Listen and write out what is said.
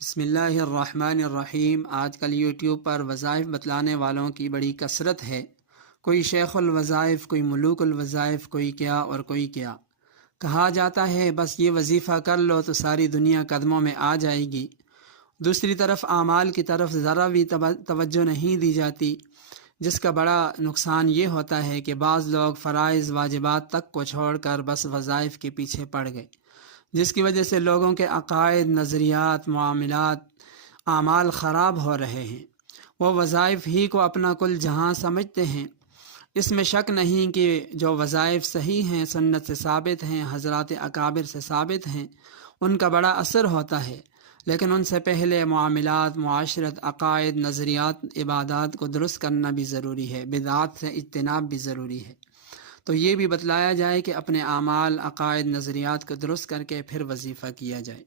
بسم اللہ الرحمن الرحیم۔ آج کل یوٹیوب پر وظائف بتلانے والوں کی بڑی کثرت ہے۔ کوئی شیخ الوظائف، کوئی ملوک الوظائف، کوئی کیا اور کوئی کیا۔ کہا جاتا ہے بس یہ وظیفہ کر لو تو ساری دنیا قدموں میں آ جائے گی۔ دوسری طرف اعمال کی طرف ذرا بھی توجہ نہیں دی جاتی، جس کا بڑا نقصان یہ ہوتا ہے کہ بعض لوگ فرائض واجبات تک کو چھوڑ کر بس وظائف کے پیچھے پڑ گئے، جس کی وجہ سے لوگوں کے عقائد، نظریات، معاملات، اعمال خراب ہو رہے ہیں۔ وہ وظائف ہی کو اپنا کل جہاں سمجھتے ہیں۔ اس میں شک نہیں کہ جو وظائف صحیح ہیں، سنت سے ثابت ہیں، حضرات اکابر سے ثابت ہیں، ان کا بڑا اثر ہوتا ہے، لیکن ان سے پہلے معاملات، معاشرت، عقائد، نظریات، عبادات کو درست کرنا بھی ضروری ہے، بدعات سے اجتناب بھی ضروری ہے۔ تو یہ بھی بتلایا جائے کہ اپنے اعمال، عقائد، نظریات کو درست کر کے پھر وظیفہ کیا جائے۔